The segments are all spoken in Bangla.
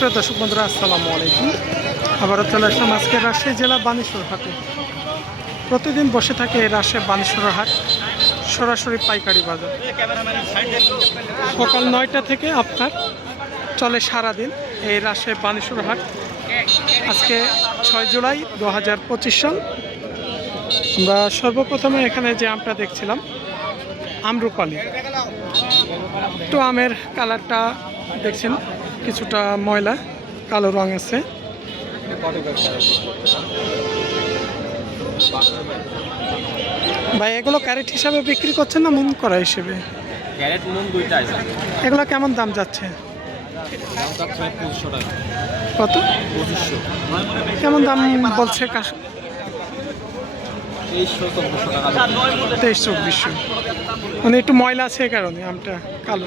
সুপ্রিয় দর্শক বন্ধুরা, আসসালামু আলাইকুম। আবারও চলে আসলাম আজকে রাজশাহী জেলা বানেশ্বর হাটে। প্রতিদিন বসে থাকে এই রাজশাহী বানেশ্বর হাট, সরাসরি পাইকারি বাজার। সকাল নয়টা থেকে আপনার চলে সারাদিন এই রাজশাহী বানেশ্বর হাট। আজকে ছয় জুলাই দু হাজার পঁচিশ সাল। আমরা সর্বপ্রথমে এখানে যে আমটা দেখছিলাম, আমরুপালি। একটু আমের কালারটা দেখছেন কিছুটা ময়লা কালো রং আছে। ভাই এগুলো ক্যারেট হিসাবে বিক্রি করছেন না মন করা হিসেবে? ক্যারেট মুন দুইটা আছে। এগুলো কেমন দাম যাচ্ছে? কত? কেমন দাম বলছে কাশ- তেইশশো চব্বিশশো তেইশ চব্বিশশো। মানে একটু ময়লা আছে এই কারণে আমটা কালো।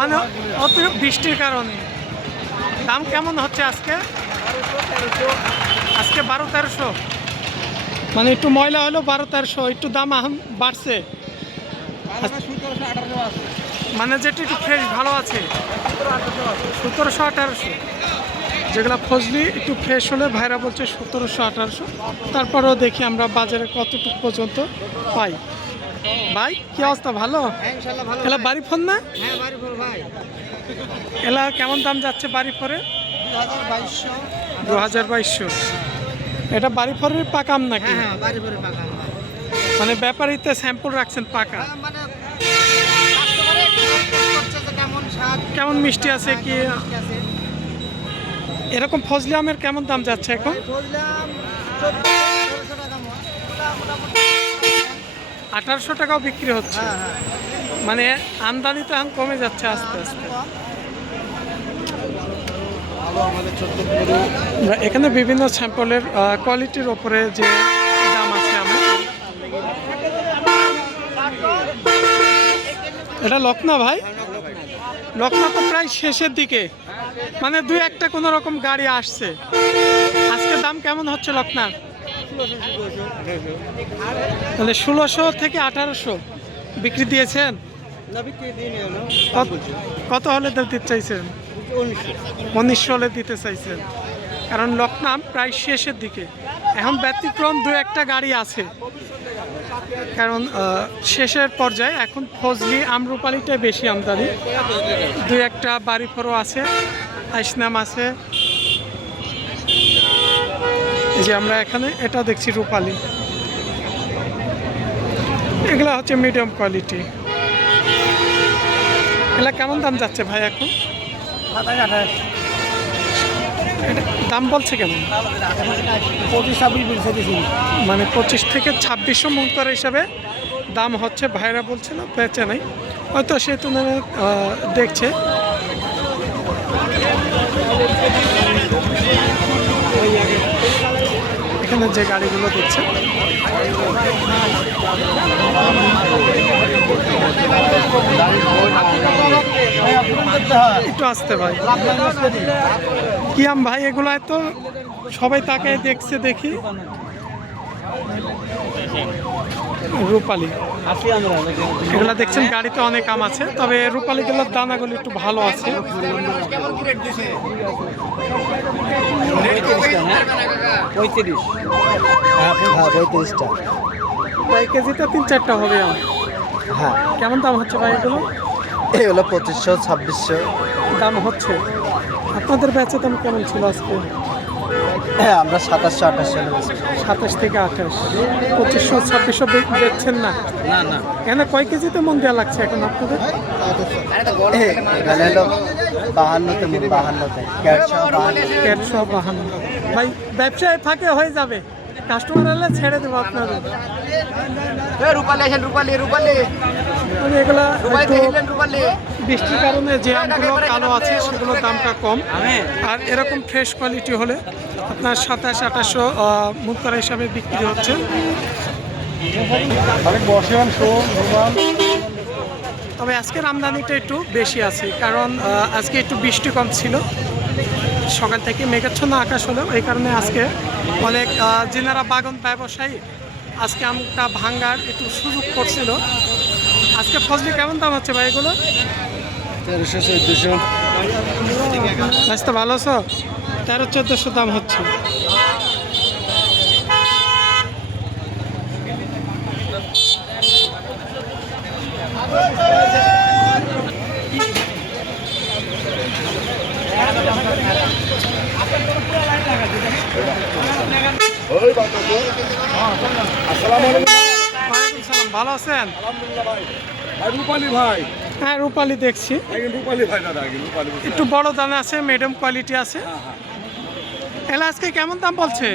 মানে অতিরিক্ত বৃষ্টির কারণে। দাম কেমন হচ্ছে আজকে? আজকে বারো তেরোশো। মানে একটু ময়লা হলো বারো তেরোশো একটু দাম বাড়ছে। মানে যেটা একটু ফ্রেশ ভালো আছে। সতেরোশো আঠারোশো। যেগুলো ফজলি একটু ফ্রেশ হলে ভাইরা বলছে সতেরোশো আঠারোশো। তারপরেও দেখি আমরা বাজারে কতটুকু পর্যন্ত পাই। ভাই কি অবস্থা? ভালো? এলা বাড়ি ফোন না? এলা কেমন দাম যাচ্ছে বাড়ি ফরে দু হাজার বাইশশো। এটা বাড়ি ফরের পাকাম নাকি? মানে ব্যাপারীতে স্যাম্পল রাখছেন পাকা? কেমন মিষ্টি আছে কি? এরকম ফজলি আমের কেমন দাম যাচ্ছে এখন? আঠারোশো টাকাও বিক্রি হচ্ছে। মানে আমদানি তো এখন কমে যাচ্ছে আস্তে আস্তে। এখানে বিভিন্ন স্যাম্পলের কোয়ালিটির ওপরে যে দাম আছে আমার। এটা লকনা ভাই? লকনা তো প্রায় শেষের দিকে। মানে দুই একটা কোনো রকম গাড়ি আসছে। আজকে দাম কেমন হচ্ছে লকনার তাহলে ষোলোশো থেকে আঠারোশো বিক্রি দিয়েছেন? কত- কত হলে দিতে চাইছেন? উনিশশো। হলে দিতে চাইছেন। কারণ লকনাম প্রায় শেষের দিকে। এখন ব্যতিক্রম দু একটা গাড়ি আছে। কারণ শেষের পর্যায়ে এখন ফজলি আমরুপালিটাই বেশি আমদানি। দু একটা বাড়ি ফরো আছে আইসনাম আছে যে আমরা এখানে, এটা দেখছি রূপালি। এগুলা হচ্ছে মিডিয়াম কোয়ালিটি এগুলা কেমন দাম যাচ্ছে ভাই এখন? দাম বলছে কেমন? মানে পঁচিশ থেকে ছাব্বিশশো করে হিসাবে দাম হচ্ছে, ভাইরা বলছিল, বেচে নাই। হয়তো সে তুলনায় দেখছে। এখানে যে গাড়িগুলো দেখছে একটু আসতে ভাই। কি আম ভাই এগুলো তো সবাই তাকে দেখছে দেখি। রূপালি। এগুলা দেখছেন, গাড়িতে অনেক আম আছে, তবে রূপালিগুলোর দানাগুলো একটু ভালো আছে। পঁয়ত্রিশ। হ্যাঁ পঁয়ত্রিশটা। প্রায় কেজিটা তিন চারটা হবে হ্যাঁ। কেমন দাম হচ্ছে ভাই এগুলো? এই হলো পঁচিশশো ছাব্বিশশো। দাম হচ্ছে। আপনাদের ব্যাচে দাম কেমন ছিল আজকে? হ্যাঁ আমরা সাতাশশো আঠাশশো সাতাশ থেকে আঠাশ। পঁচিশশো ছাব্বিশশো বেচছেন না? না না। এখানে কয় কেজিতে মন দেওয়া লাগছে এখন আপনাদের? এখানে হলো বাহান্নতে মোট বাহান্নতে। বাহান্ন দেড়শো বাহান্ন। ভাই ব্যবসায় ফাঁকে হয়ে যাবে। কাস্টমার এলে ছেড়ে দেবো আপনাদের। রূপালি আসেন রূপালি রূপালি। মানে এগুলা বৃষ্টির কারণে যে আমগুলো কালো আছে সেগুলোর দামটা কম। আর এরকম ফ্রেশ কোয়ালিটি হলে আপনার সাতাশ আঠাশশো মুক্তারা হিসাবে বিক্রি হচ্ছে। তবে আজকের আমদানিটা একটু বেশি আছে কারণ আজকে একটু বৃষ্টি কম ছিল। সকাল থেকে মেঘাচ্ছন্ন আকাশ হলেও এই কারণে আজকে অনেক যেনারা বাগান ব্যবসায়ী আজকে আমটা ভাঙ্গার একটু সুযোগ করছিল। আজকে ফজলি কেমন দাম হচ্ছে ভাই এগুলো? তেরোশো চোদ্দোশো আজ তো ভালো আছো? তেরো চোদ্দোশো দাম হচ্ছে। ভালো আছেন? রূপালী ভাই। আগে রূপালী ভাই। আগে রূপালী ভাই। একটু বড় দানা আছে মিডিয়াম কোয়ালিটি আছে। এলা আজকে কেমন দাম বলছে?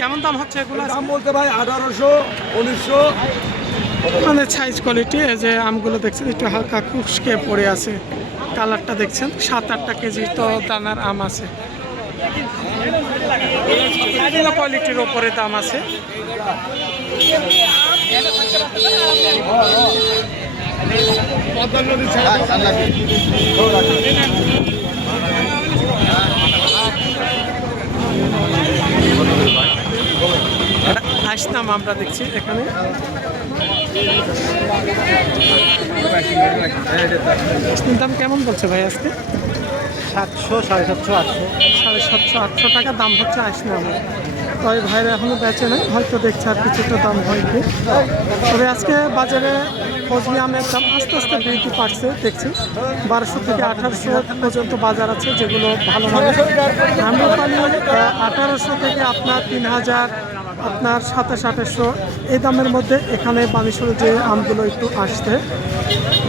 কেমন দাম হচ্ছে এগুলো? দাম বলতে ভাই আঠারোশো উনিশশো। মানে সাইজ কোয়ালিটি এই যে আমগুলো দেখছেন একটু হালকা কুচকে পড়ে আছে। কালারটা দেখছেন সাত আটটা কেজি তো দানার আম আছে। কোয়ালিটির ওপরে দাম আছে। আসনাম আমরা দেখছি এখানে। দাম কেমন বলছে ভাই আজকে? সাতশো সাড়ে সাতশো আটশো। সাড়ে সাতশো আটশো টাকা দাম হচ্ছে আসনাম তবে ভাইরা এখনও বেচে নেই, হয়তো দেখছে আর কিছু কিছুটা দাম হয়নি। তবে আজকে বাজারে ফজলি আমের দাম আস্তে আস্তে বৃদ্ধি পাচ্ছে, দেখছি। বারোশো থেকে আঠারোশো পর্যন্ত বাজার আছে, যেগুলো ভালো মানের। আম্রপালি আঠারোশো থেকে আপনার তিন হাজার, আপনার সাতাশ আঠাশশো এই দামের মধ্যে এখানে বানেশ্বরে যে আমগুলো একটু আসছে।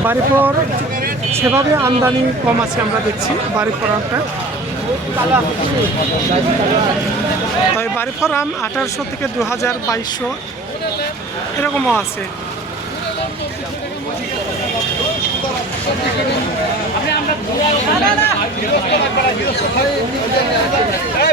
বাড়িপর সেভাবে আমদানি কম আছে আমরা দেখছি, বাড়িপর আমটা। তবে বাড়িপর আম আঠারোশো থেকে দু হাজার বাইশশো এরকমও আছে। এই